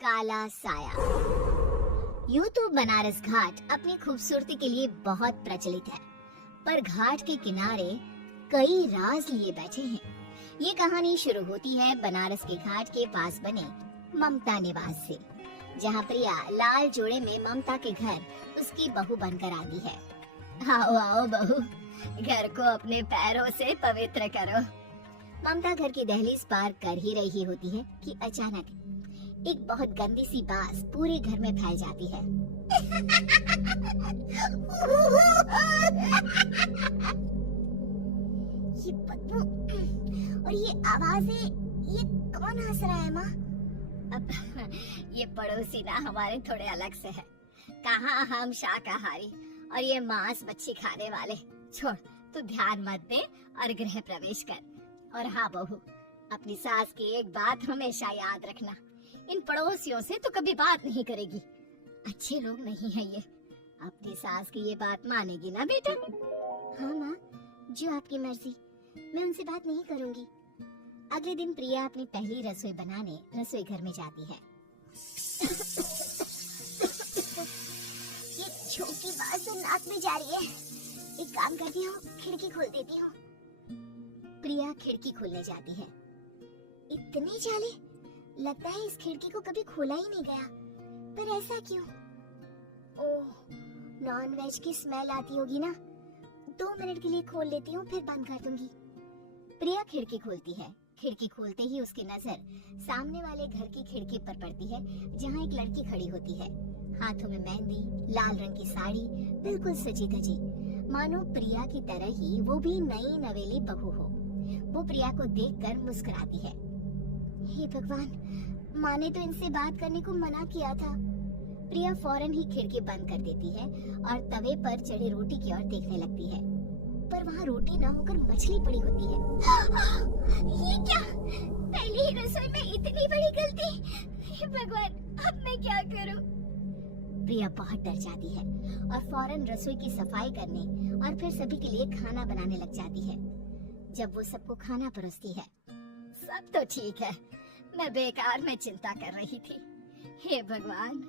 काला साया। यूं तो बनारस घाट अपनी खूबसूरती के लिए बहुत प्रचलित है, पर घाट के किनारे कई राज लिए बैठे हैं। ये कहानी शुरू होती है बनारस के घाट के पास बने ममता निवास से, जहाँ प्रिया लाल जोड़े में ममता के घर उसकी बहू बनकर आती है। आओ आओ बहू, घर को अपने पैरों से पवित्र करो। ममता घर की दहलीज पार कर ही रही होती है कि अचानक एक बहुत गंदी सी बास पूरे घर में फैल जाती है। ये बदबू और ये आवाजें, ये कौन हंस रहा है माँ? अब ये पड़ोसी ना हमारे थोड़े अलग से है। कहाँ हम शाकाहारी और ये मांस मच्छी खाने वाले। छोड़, तू ध्यान मत दे और गृह प्रवेश कर। और हाँ बहू, अपनी सास की एक बात हमेशा याद रखना, इन पड़ोसियों से तो कभी बात नहीं करेगी। अच्छे लोग नहीं है ये। अपनी सास की ये बात मानेगी ना बेटा? हाँ माँ, जो आपकी मर्जी, मैं उनसे बात नहीं करूँगी। अगले दिन प्रिया अपनी पहली रसोई बनाने रसोई घर में जाती है। ये छोटी बात तो नाक में जा रही है। एक काम करती हूँ, खिड़की खोल देती हूँ। प्रिया खिड़की खोलने जाती है। इतने जाले, लगता है इस खिड़की को कभी खोला ही नहीं गया। पर ऐसा क्यों? ओह, नॉन वेज की स्मेल आती होगी ना। 2 मिनट के लिए खोल लेती हूँ, फिर बंद कर दूंगी। प्रिया खिड़की खोलती है। खिड़की खोलते ही उसकी नजर सामने वाले घर की खिड़की पर पड़ती है, जहाँ एक लड़की खड़ी होती है। हाथों में मेहंदी, लाल रंग की साड़ी, बिल्कुल सजी धजी, मानो प्रिया की तरह ही वो भी नई नवेली बहू हो। वो प्रिया को देखकर मुस्कुराती है। हे भगवान, माँ ने तो इनसे बात करने को मना किया था। प्रिया फौरन ही खिड़की बंद कर देती है और तवे पर चढ़ी रोटी की ओर देखने लगती है, पर वहाँ रोटी न होकर मछली पड़ी होती है। ये क्या? पहली ही रसोई में इतनी बड़ी गलती! हे भगवान, अब मैं क्या करूँ? प्रिया बहुत डर जाती है और फौरन रसोई की सफाई करने और फिर सभी के लिए खाना बनाने लग जाती है। जब वो सबको खाना परोसती है, सब तो ठीक है, मैं बेकार में चिंता कर रही थी। हे भगवान,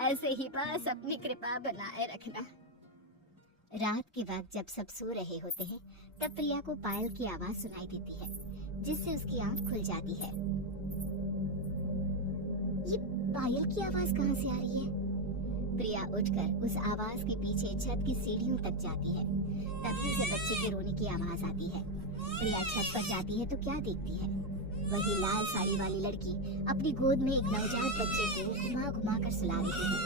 ऐसे ही बस अपनी कृपा बनाए रखना। रात के वक्त जब सब सो रहे होते हैं, तब प्रिया को पायल की आवाज सुनाई देती है, जिससे उसकी आंख खुल जाती है। ये पायल की आवाज कहाँ से आ रही है? प्रिया उठकर उस आवाज के पीछे छत की सीढ़ियों तक जाती है। तभी से बच्चे के रोने की आवाज आती है। प्रिया छत पर जाती है तो क्या देखती है? वही लाल साड़ी वाली लड़की अपनी गोद में एक नवजात बच्चे को घुमा घुमा कर सुला रही है।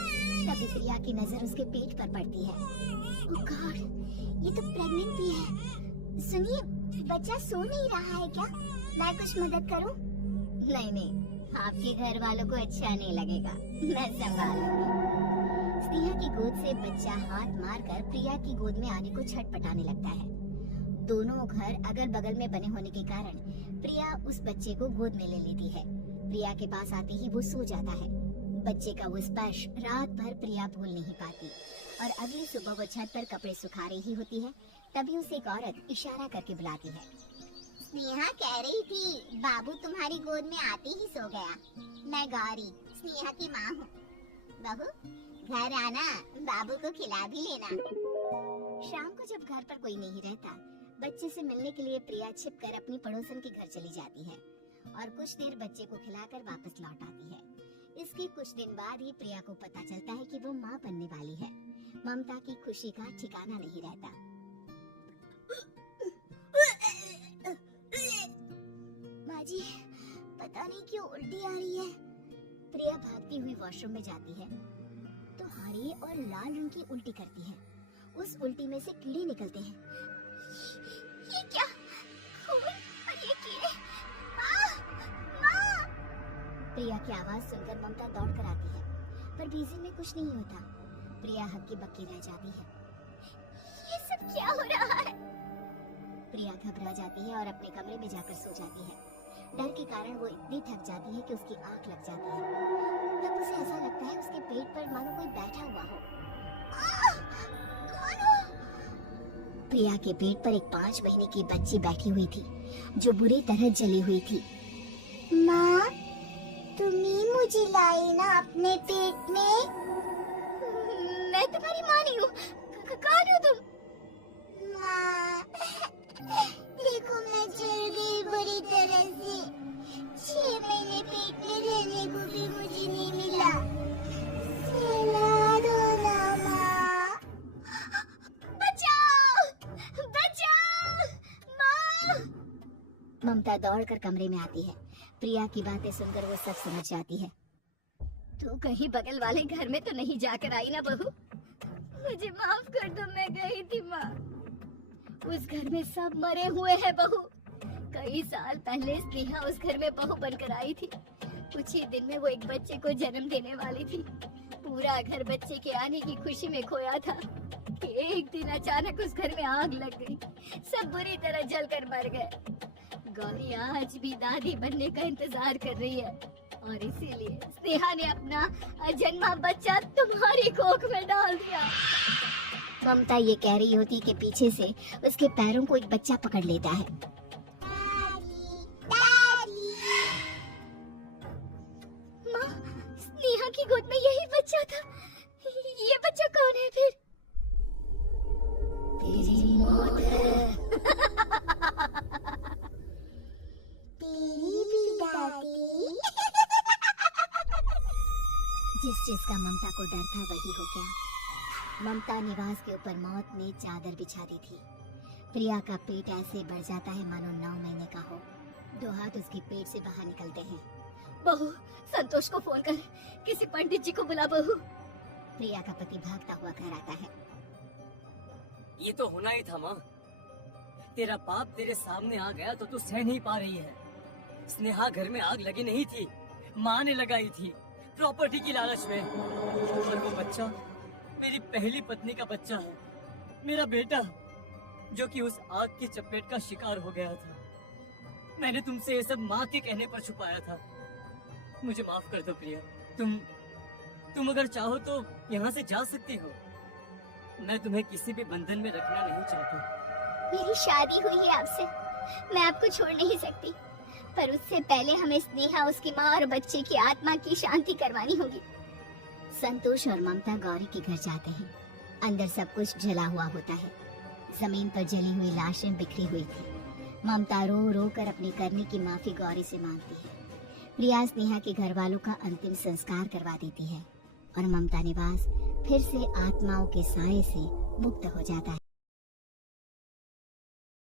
तभी प्रिया की नजर उसके पेट पर पड़ती है। ओह गॉड, ये तो प्रेग्नेंट भी है। सुनिए, बच्चा सो नहीं रहा है क्या? मैं कुछ मदद करूं? नहीं नहीं, आपके घर वालों को अच्छा नहीं लगेगा, मैं संभालूंगी। स्नेहा की गोद से बच्चा हाथ मारकर प्रिया की गोद में आने को छटपटाने लगता है। दोनों घर अगल बगल में बने होने के कारण प्रिया उस बच्चे को गोद में ले लेती है। प्रिया के पास आते ही वो सो जाता है। बच्चे का वो स्पर्श रात भर प्रिया भूल नहीं पाती और अगली सुबह वो छत पर कपड़े सुखा रही होती है। तभी उसे एक औरत इशारा करके बुलाती है। स्नेहा कह रही थी, बाबू तुम्हारी गोद में आते ही सो गया। मैं गौरी, स्नेहा की माँ हूँ। बहू, घर आना, बाबू को खिला भी लेना। शाम को जब घर पर कोई नहीं रहता, बच्चे से मिलने के लिए प्रिया छिपकर अपनी पड़ोसन के घर चली जाती है और कुछ देर बच्चे को खिलाकर वापस लौट आती है। इसके कुछ दिन बाद ही प्रिया को पता चलता है कि वो माँ बनने वाली है। ममता की खुशी का ठिकाना नहीं रहता। माँ जी, पता नहीं क्यों उल्टी आ रही है। प्रिया भागती हुई वॉशरूम में जाती है तो हरी और लाल रंग की उल्टी करती है। उस उल्टी में से कीड़े निकलते हैं। ये क्या? खून और ये कीड़े! माँ! माँ! प्रिया की आवाज सुनकर ममता दौड़ कर आती है, पर बीजी में कुछ नहीं होता। प्रिया हक्की बक्की रह जाती है। ये सब क्या हो रहा है? प्रिया घबरा जाती है और अपने कमरे में जाकर सो जाती है। डर के कारण वो इतनी थक जाती है कि उसकी आंख लग जाती है। तब उसे ऐसा लगता है उसके पेट पर मानो कोई बैठा हुआ हो। कौन हो? प्रिया के पेट पर एक 5 महीने की बच्ची बैठी हुई थी, जो बुरी तरह जली हुई थी। माँ, तुम ही मुझे लाई ना अपने पेट में। मैं तुम्हारी माँ नहीं हूँ। कौन हो तुम? माँ, देखो मैं जल गई बुरी तरह से। 6 महीने पेट में रहने को भी मुझे नहीं मिला। सुला दो ना माँ। बचाओ, बचाओ, माँ। ममता दौड़कर कमरे में आती है। प्रिया की बातें सुनकर वो सब समझ जाती है। तू कहीं बगल वाले घर में तो नहीं जाकर आई ना बहू? मुझे माफ कर दो, मैं गई थी माँ। उस घर में सब मरे हुए हैं बहू। कई साल पहले स्नेहा उस घर में बहू बनकर आई थी। कुछ ही दिन में वो एक बच्चे को जन्म देने वाली थी। पूरा घर बच्चे के आने की खुशी में खोया था कि एक दिन अचानक उस घर में आग लग गई। सब बुरी तरह जलकर मर गए। गौरी आज भी दादी बनने का इंतजार कर रही है और इसीलिए स्नेहा ने अपना अजन्मा बच्चा तुम्हारी कोख में डाल दिया। ममता ये कह रही होती कि पीछे से उसके पैरों को एक बच्चा पकड़ लेता है। माँ, स्नेहा की गोद में यही बच्चा था। ये बच्चा कौन है फिर? तेरी मौत है। तेरी भी दादी। जिस चीज का ममता को डर था वही हो गया। ममता निवास के ऊपर मौत ने चादर बिछा दी थी। प्रिया का पेट ऐसे बढ़ जाता है मानो 9 महीने का हो। 2 हाथ उसके पेट से बाहर निकलते हैं। बहू, संतोष को फोन कर, किसी पंडित जी को बुला बहू। प्रिया का पति भागता हुआ घर आता है। ये तो होना ही था माँ। तेरा बाप तेरे सामने आ गया तो तू सह नहीं पा रही है। स्नेहा घर में आग लगी नहीं थी, माँ ने लगाई थी, प्रॉपर्टी की लालच में। और वो बच्चा मेरी पहली पत्नी का बच्चा है, मेरा बेटा, जो कि उस आग की चपेट का शिकार हो गया था। मैंने तुमसे ये सब माँ के कहने पर छुपाया था। मुझे माफ कर दो प्रिया। तुम अगर चाहो तो यहाँ से जा सकती हो। मैं तुम्हें किसी भी बंधन में रखना नहीं चाहता। मेरी शादी हुई है आपसे, मैं आपको छोड़ नहीं सकती, पर उससे पहले हमें स्नेहा, उसकी माँ और बच्चे की आत्मा की शांति करवानी होगी। संतोष और ममता गौरी के घर जाते हैं। अंदर सब कुछ जला हुआ होता है। जमीन पर जली हुई लाशें बिखरी हुई थी। ममता रो रो कर अपनी करने की माफी गौरी से मांगती है। प्रिया स्नेहा के घर वालों का अंतिम संस्कार करवा देती है और ममता निवास फिर से आत्माओं के साए से मुक्त हो जाता है।